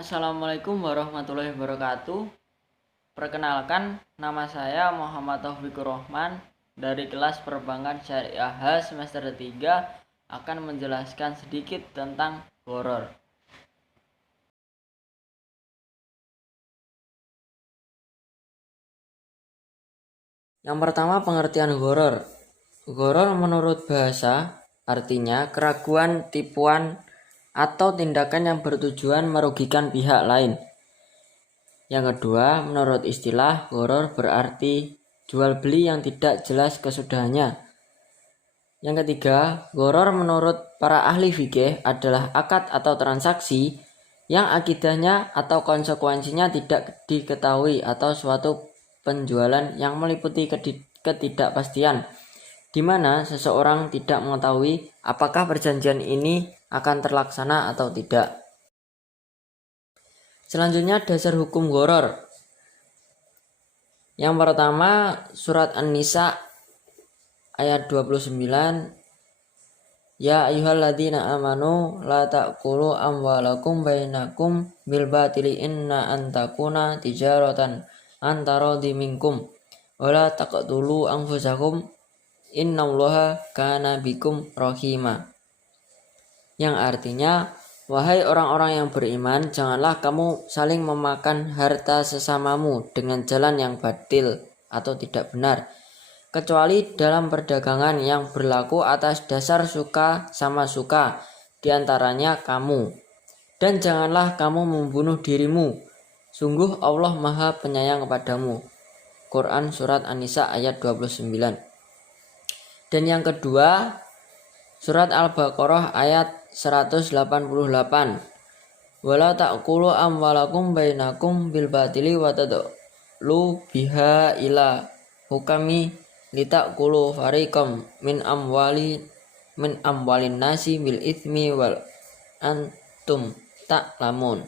Assalamualaikum warahmatullahi wabarakatuh. Perkenalkan, nama saya Muhammad Taufikur Rahman dari kelas Perbankan Syariah H semester 3 akan menjelaskan sedikit tentang horor. Yang pertama, pengertian horor. Horor menurut bahasa artinya keraguan, tipuan, atau tindakan yang bertujuan merugikan pihak lain. Yang kedua, menurut istilah, horor berarti jual beli yang tidak jelas kesudahannya. Yang ketiga, horor menurut para ahli fikih adalah akad atau transaksi yang akidahnya atau konsekuensinya tidak diketahui atau suatu penjualan yang meliputi ketidakpastian, di mana seseorang tidak mengetahui apakah perjanjian ini akan terlaksana atau tidak. Selanjutnya, dasar hukum horor. Yang pertama, surat An-Nisa ayat 29. Ya ayyuhalladzina amanu la ta'kulu amwalakum bainakum bil batili inna antakuna tijaratan antaradi minkum wala taqtulu anfusakum innallaha kana bikum rahima. Yang artinya, wahai orang-orang yang beriman, janganlah kamu saling memakan harta sesamamu dengan jalan yang batil atau tidak benar, kecuali dalam perdagangan yang berlaku atas dasar suka sama suka di antaranya kamu. Dan janganlah kamu membunuh dirimu. Sungguh Allah Maha Penyayang kepadamu. Quran Surat An-Nisa ayat 29. Dan yang kedua, Surat Al-Baqarah ayat 188. Wala ta'kulu amwalakum bainakum bil batili wa tadlu biha ila hukami litakulu fariqam min amwalin nasi bil itsmi wal antum ta'lamun.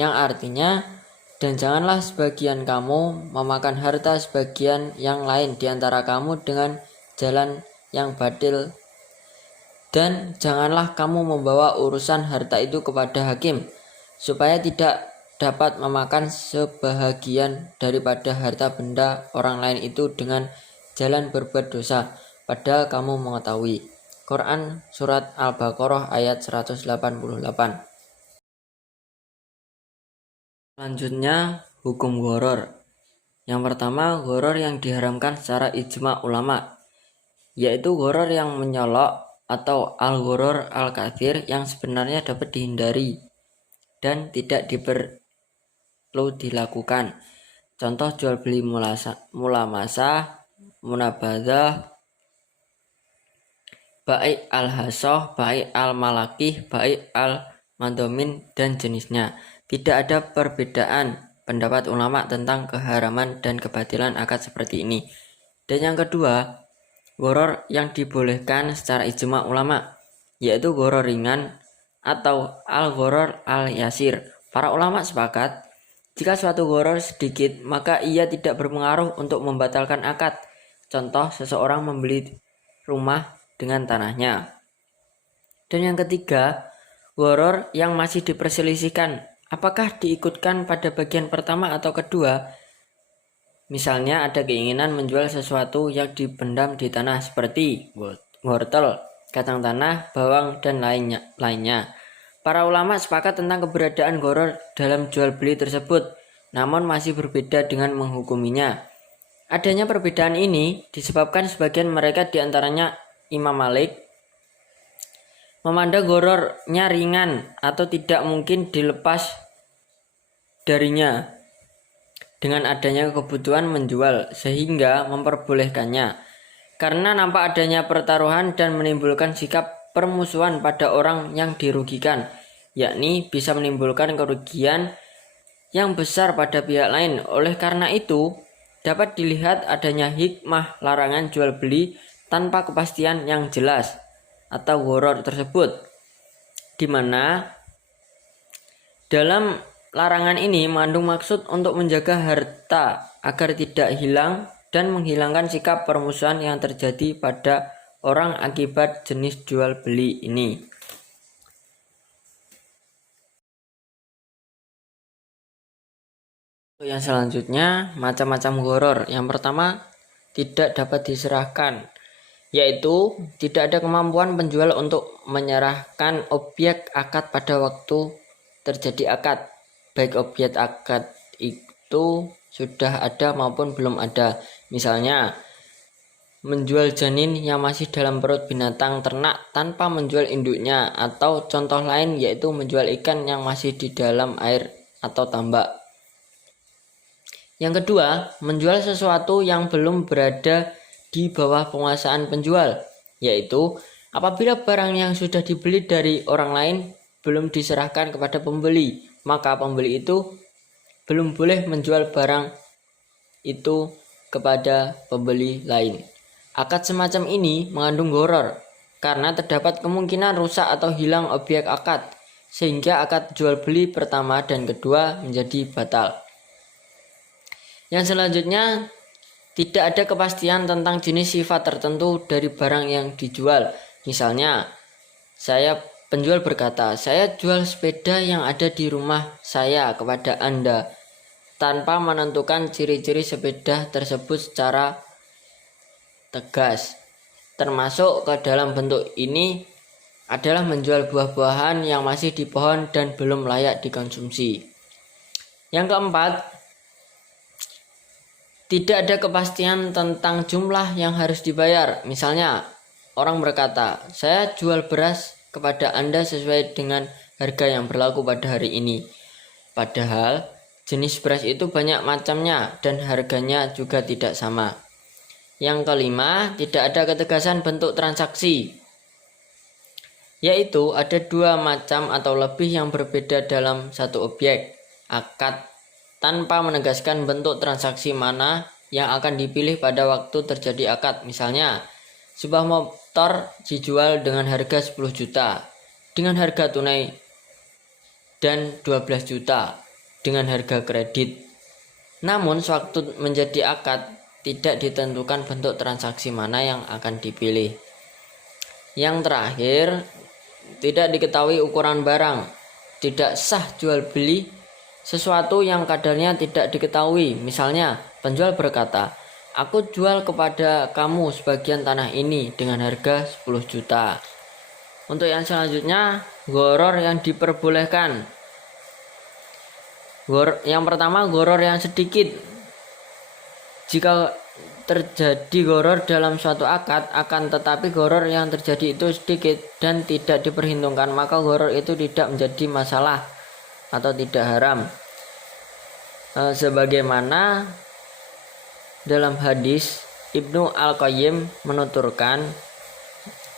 Yang artinya, dan janganlah sebagian kamu memakan harta sebagian yang lain di antara kamu dengan jalan yang batil, dan janganlah kamu membawa urusan harta itu kepada hakim supaya tidak dapat memakan sebahagian daripada harta benda orang lain itu dengan jalan berbuat dosa, padahal kamu mengetahui. Quran Surat Al-Baqarah ayat 188. Selanjutnya, hukum horor. Yang pertama, horor yang diharamkan secara ijma ulama, yaitu horor yang menyolok atau al-horor al-kathir yang sebenarnya dapat dihindari dan tidak perlu dilakukan. Contoh jual beli mulamasah, munabadah, bai' al-hasoh, bai' al-malakih, bai' al-madomin, dan jenisnya. Tidak ada perbedaan pendapat ulama tentang keharaman dan kebatilan akad seperti ini. Dan yang kedua, horor yang dibolehkan secara ijma ulama, yaitu horor ringan atau al-horor al-yasir. Para ulama sepakat, jika suatu horor sedikit, maka ia tidak berpengaruh untuk membatalkan akad. Contoh, seseorang membeli rumah dengan tanahnya. Dan yang ketiga, horor yang masih diperselisihkan, apakah diikutkan pada bagian pertama atau kedua? Misalnya ada keinginan menjual sesuatu yang dipendam di tanah seperti wortel, kacang tanah, bawang, dan lainnya. Para ulama sepakat tentang keberadaan horor dalam jual beli tersebut, namun masih berbeda dengan menghukuminya. Adanya perbedaan ini disebabkan sebagian mereka, diantaranya Imam Malik, memandang horornya ringan atau tidak mungkin dilepas darinya dengan adanya kebutuhan menjual, sehingga memperbolehkannya. Karena nampak adanya pertaruhan dan menimbulkan sikap permusuhan pada orang yang dirugikan, yakni bisa menimbulkan kerugian yang besar pada pihak lain. Oleh karena itu, dapat dilihat adanya hikmah larangan jual beli tanpa kepastian yang jelas atau horor tersebut, di mana dalam larangan ini mengandung maksud untuk menjaga harta agar tidak hilang dan menghilangkan sikap permusuhan yang terjadi pada orang akibat jenis jual beli ini. Yang selanjutnya, macam-macam gharar. Yang pertama, tidak dapat diserahkan, yaitu tidak ada kemampuan penjual untuk menyerahkan objek akad pada waktu terjadi akad, baik objek akad itu sudah ada maupun belum ada. Misalnya, menjual janin yang masih dalam perut binatang ternak tanpa menjual induknya, atau contoh lain yaitu menjual ikan yang masih di dalam air atau tambak. Yang kedua, menjual sesuatu yang belum berada di bawah penguasaan penjual, yaitu apabila barang yang sudah dibeli dari orang lain belum diserahkan kepada pembeli, maka pembeli itu belum boleh menjual barang itu kepada pembeli lain. Akad semacam ini mengandung gharar karena terdapat kemungkinan rusak atau hilang objek akad, sehingga akad jual beli pertama dan kedua menjadi batal. Yang selanjutnya, tidak ada kepastian tentang jenis sifat tertentu dari barang yang dijual. Misalnya, penjual berkata, "Saya jual sepeda yang ada di rumah saya kepada Anda," tanpa menentukan ciri-ciri sepeda tersebut secara tegas. Termasuk ke dalam bentuk ini adalah menjual buah-buahan yang masih di pohon dan belum layak dikonsumsi. Yang keempat, tidak ada kepastian tentang jumlah yang harus dibayar. Misalnya, orang berkata, "Saya jual beras kepada Anda sesuai dengan harga yang berlaku pada hari ini." Padahal, jenis beras itu banyak macamnya dan harganya juga tidak sama. Yang kelima, tidak ada ketegasan bentuk transaksi, yaitu ada dua macam atau lebih yang berbeda dalam satu objek akad tanpa menegaskan bentuk transaksi mana yang akan dipilih pada waktu terjadi akad. Misalnya, sebuah motor dijual dengan harga 10 juta dengan harga tunai dan 12 juta dengan harga kredit. Namun sewaktu menjadi akad tidak ditentukan bentuk transaksi mana yang akan dipilih. Yang terakhir, tidak diketahui ukuran barang. Tidak sah jual beli sesuatu yang kadarnya tidak diketahui. Misalnya, penjual berkata, "Aku jual kepada kamu sebagian tanah ini dengan harga 10 juta. Untuk yang selanjutnya, gharar yang diperbolehkan. Yang pertama, gharar yang sedikit. Jika terjadi gharar dalam suatu akad, akan tetapi gharar yang terjadi itu sedikit dan tidak diperhitungkan, maka gharar itu tidak menjadi masalah atau tidak haram. Sebagaimana dalam hadis Ibnu Al-Qayyim menuturkan,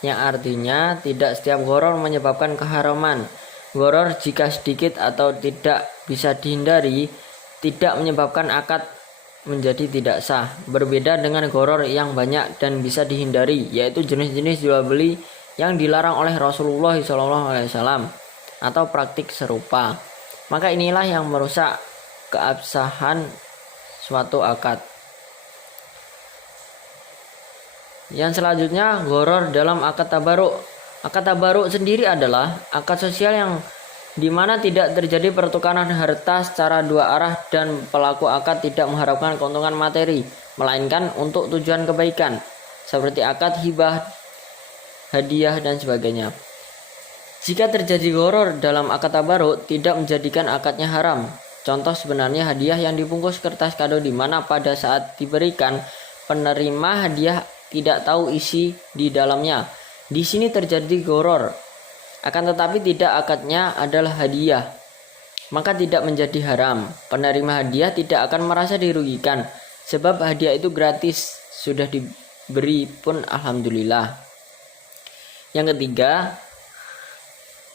yang artinya tidak setiap gharar menyebabkan keharaman. Gharar jika sedikit atau tidak bisa dihindari tidak menyebabkan akad menjadi tidak sah. Berbeda dengan gharar yang banyak dan bisa dihindari, yaitu jenis-jenis jual beli yang dilarang oleh Rasulullah SAW atau praktik serupa. Maka inilah yang merusak keabsahan suatu akad. Yang selanjutnya, gharar dalam akad tabaruk. Akad tabaruk sendiri adalah akad sosial yang dimana tidak terjadi pertukaran harta secara dua arah dan pelaku akad tidak mengharapkan keuntungan materi, melainkan untuk tujuan kebaikan, seperti akad hibah, hadiah, dan sebagainya. Jika terjadi gharar dalam akad tabaruk, tidak menjadikan akadnya haram. Contoh sebenarnya hadiah yang dibungkus kertas kado di mana pada saat diberikan, penerima hadiah tidak tahu isi di dalamnya. Di sini terjadi gharar. Akan tetapi tidak akadnya adalah hadiah, maka tidak menjadi haram. Penerima hadiah tidak akan merasa dirugikan, sebab hadiah itu gratis, sudah diberi pun alhamdulillah. Yang ketiga,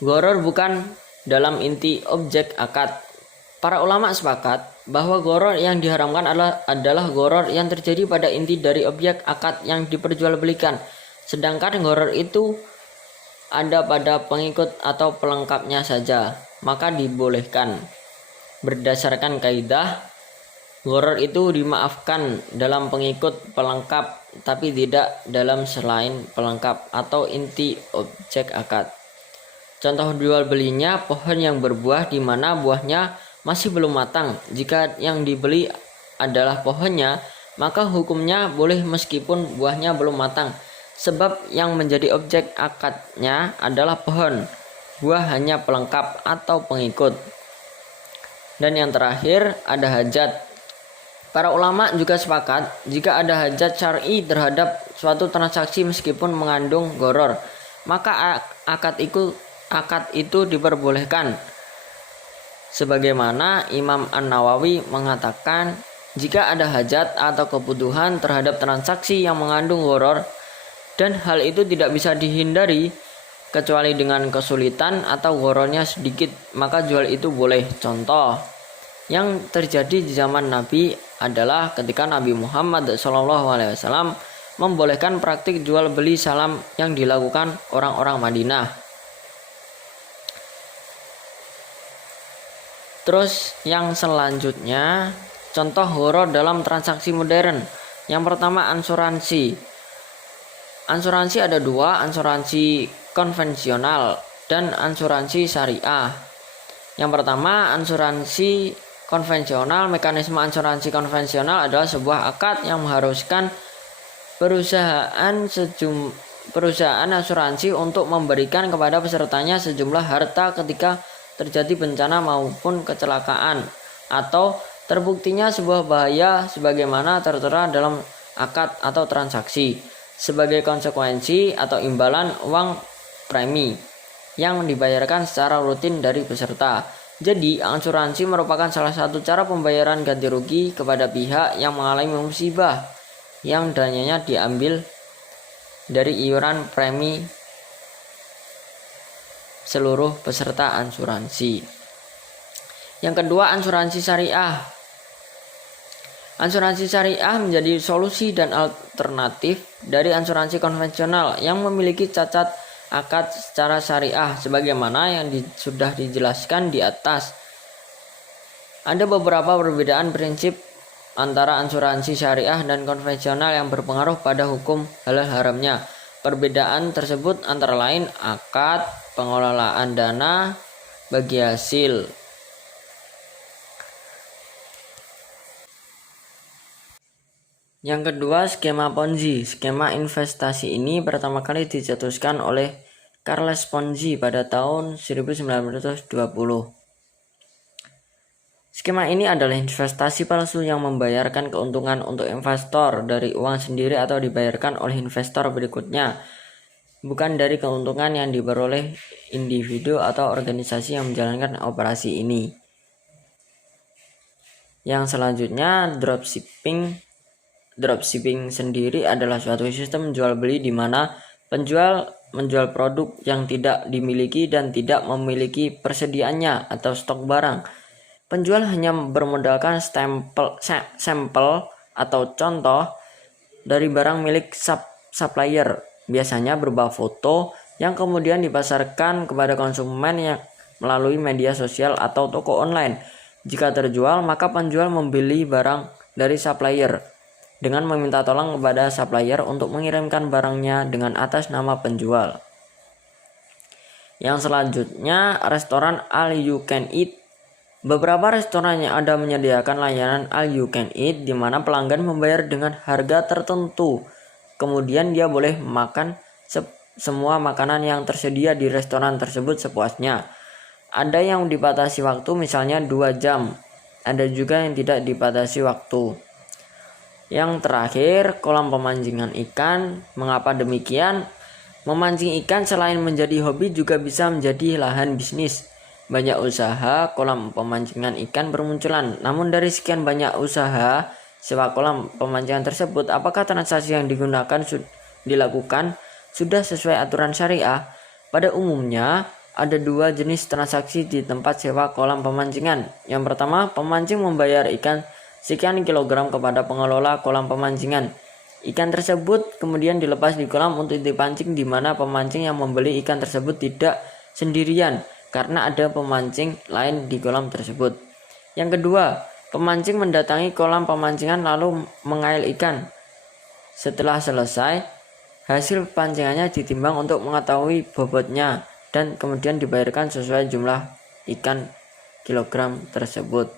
gharar bukan dalam inti objek akad. Para ulama sepakat bahwa gharar yang diharamkan adalah gharar yang terjadi pada inti dari objek akad yang diperjualbelikan, sedangkan gharar itu ada pada pengikut atau pelengkapnya saja, maka dibolehkan. Berdasarkan kaidah, gharar itu dimaafkan dalam pengikut pelengkap, tapi tidak dalam selain pelengkap atau inti objek akad. Contoh jual belinya pohon yang berbuah di mana buahnya masih belum matang. Jika yang dibeli adalah pohonnya, maka hukumnya boleh meskipun buahnya belum matang, sebab yang menjadi objek akadnya adalah pohon, buah hanya pelengkap atau pengikut. Dan yang terakhir, ada hajat. Para ulama juga sepakat jika ada hajat syar'i terhadap suatu transaksi meskipun mengandung gharar, maka akad itu diperbolehkan. Sebagaimana Imam An-Nawawi mengatakan, jika ada hajat atau kebutuhan terhadap transaksi yang mengandung gharar dan hal itu tidak bisa dihindari kecuali dengan kesulitan atau ghararnya sedikit, maka jual itu boleh. Contoh yang terjadi di zaman Nabi adalah ketika Nabi Muhammad SAW membolehkan praktik jual beli salam yang dilakukan orang-orang Madinah. Terus yang selanjutnya, contoh gharar dalam transaksi modern. Yang pertama, asuransi. Asuransi ada dua, asuransi konvensional dan asuransi syariah. Yang pertama, asuransi konvensional. Mekanisme asuransi konvensional adalah sebuah akad yang mengharuskan perusahaan asuransi untuk memberikan kepada pesertanya sejumlah harta ketika terjadi bencana maupun kecelakaan atau terbuktinya sebuah bahaya sebagaimana tertera dalam akad atau transaksi, sebagai konsekuensi atau imbalan uang premi yang dibayarkan secara rutin dari peserta. Jadi, asuransi merupakan salah satu cara pembayaran ganti rugi kepada pihak yang mengalami musibah yang dananya diambil dari iuran premi seluruh peserta asuransi. Yang kedua, asuransi syariah. Asuransi syariah menjadi solusi dan alternatif dari asuransi konvensional yang memiliki cacat akad secara syariah sebagaimana yang sudah dijelaskan di atas. Ada beberapa perbedaan prinsip antara asuransi syariah dan konvensional yang berpengaruh pada hukum halal haramnya. Perbedaan tersebut antara lain akad, pengelolaan dana, bagi hasil. Yang kedua, skema Ponzi. Skema investasi ini pertama kali dicetuskan oleh Charles Ponzi pada tahun 1920. Skema ini adalah investasi palsu yang membayarkan keuntungan untuk investor dari uang sendiri atau dibayarkan oleh investor berikutnya, bukan dari keuntungan yang diperoleh individu atau organisasi yang menjalankan operasi ini. Yang selanjutnya, dropshipping. Dropshipping sendiri adalah suatu sistem jual beli di mana penjual menjual produk yang tidak dimiliki dan tidak memiliki persediaannya atau stok barang. Penjual hanya bermodalkan sampel atau contoh dari barang milik supplier, biasanya berupa foto yang kemudian dipasarkan kepada konsumen yang melalui media sosial atau toko online. Jika terjual, maka penjual membeli barang dari supplier dengan meminta tolong kepada supplier untuk mengirimkan barangnya dengan atas nama penjual. Yang selanjutnya, restoran all you can eat. Beberapa restoran yang ada menyediakan layanan all you can eat di mana pelanggan membayar dengan harga tertentu. Kemudian dia boleh makan semua makanan yang tersedia di restoran tersebut sepuasnya. Ada yang dibatasi waktu, misalnya 2 jam. Ada juga yang tidak dibatasi waktu. Yang terakhir, kolam pemancingan ikan. Mengapa demikian? Memancing ikan selain menjadi hobi juga bisa menjadi lahan bisnis. Banyak usaha kolam pemancingan ikan bermunculan. Namun dari sekian banyak usaha sewa kolam pemancingan tersebut, apakah transaksi yang dilakukan sudah sesuai aturan syariah? Pada umumnya, ada 2 jenis transaksi di tempat sewa kolam pemancingan. Yang pertama, pemancing membayar ikan sekian kilogram kepada pengelola kolam pemancingan. Ikan tersebut kemudian dilepas di kolam untuk dipancing, di mana pemancing yang membeli ikan tersebut tidak sendirian karena ada pemancing lain di kolam tersebut. Yang kedua, pemancing mendatangi kolam pemancingan lalu mengail ikan. Setelah selesai, hasil pancingannya ditimbang untuk mengetahui bobotnya dan kemudian dibayarkan sesuai jumlah ikan kilogram tersebut.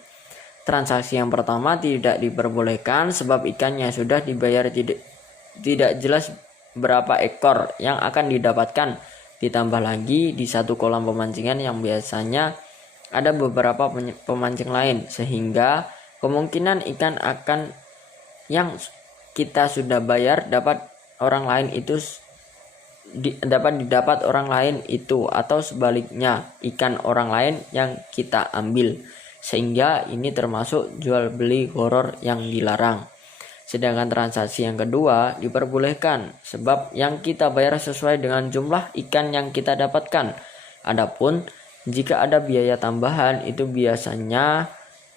Transaksi yang pertama tidak diperbolehkan sebab ikannya sudah dibayar, tidak jelas berapa ekor yang akan didapatkan. Ditambah lagi di satu kolam pemancingan yang biasanya ada beberapa pemancing lain, sehingga kemungkinan ikan akan yang kita sudah bayar dapat didapat orang lain itu, atau sebaliknya ikan orang lain yang kita ambil, sehingga ini termasuk jual beli horor yang dilarang. Sedangkan transaksi yang kedua diperbolehkan sebab yang kita bayar sesuai dengan jumlah ikan yang kita dapatkan. Adapun jika ada biaya tambahan itu biasanya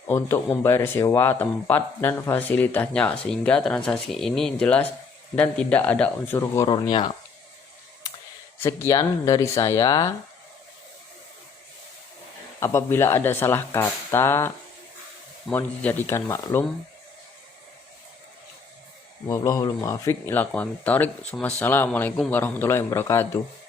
untuk membayar sewa tempat dan fasilitasnya, sehingga transaksi ini jelas dan tidak ada unsur horornya. Sekian dari saya. Apabila ada salah kata mohon dijadikan maklum. Wallahul muwaffiq ila aqwamit thoriq. Wassalamualaikum warahmatullahi wabarakatuh.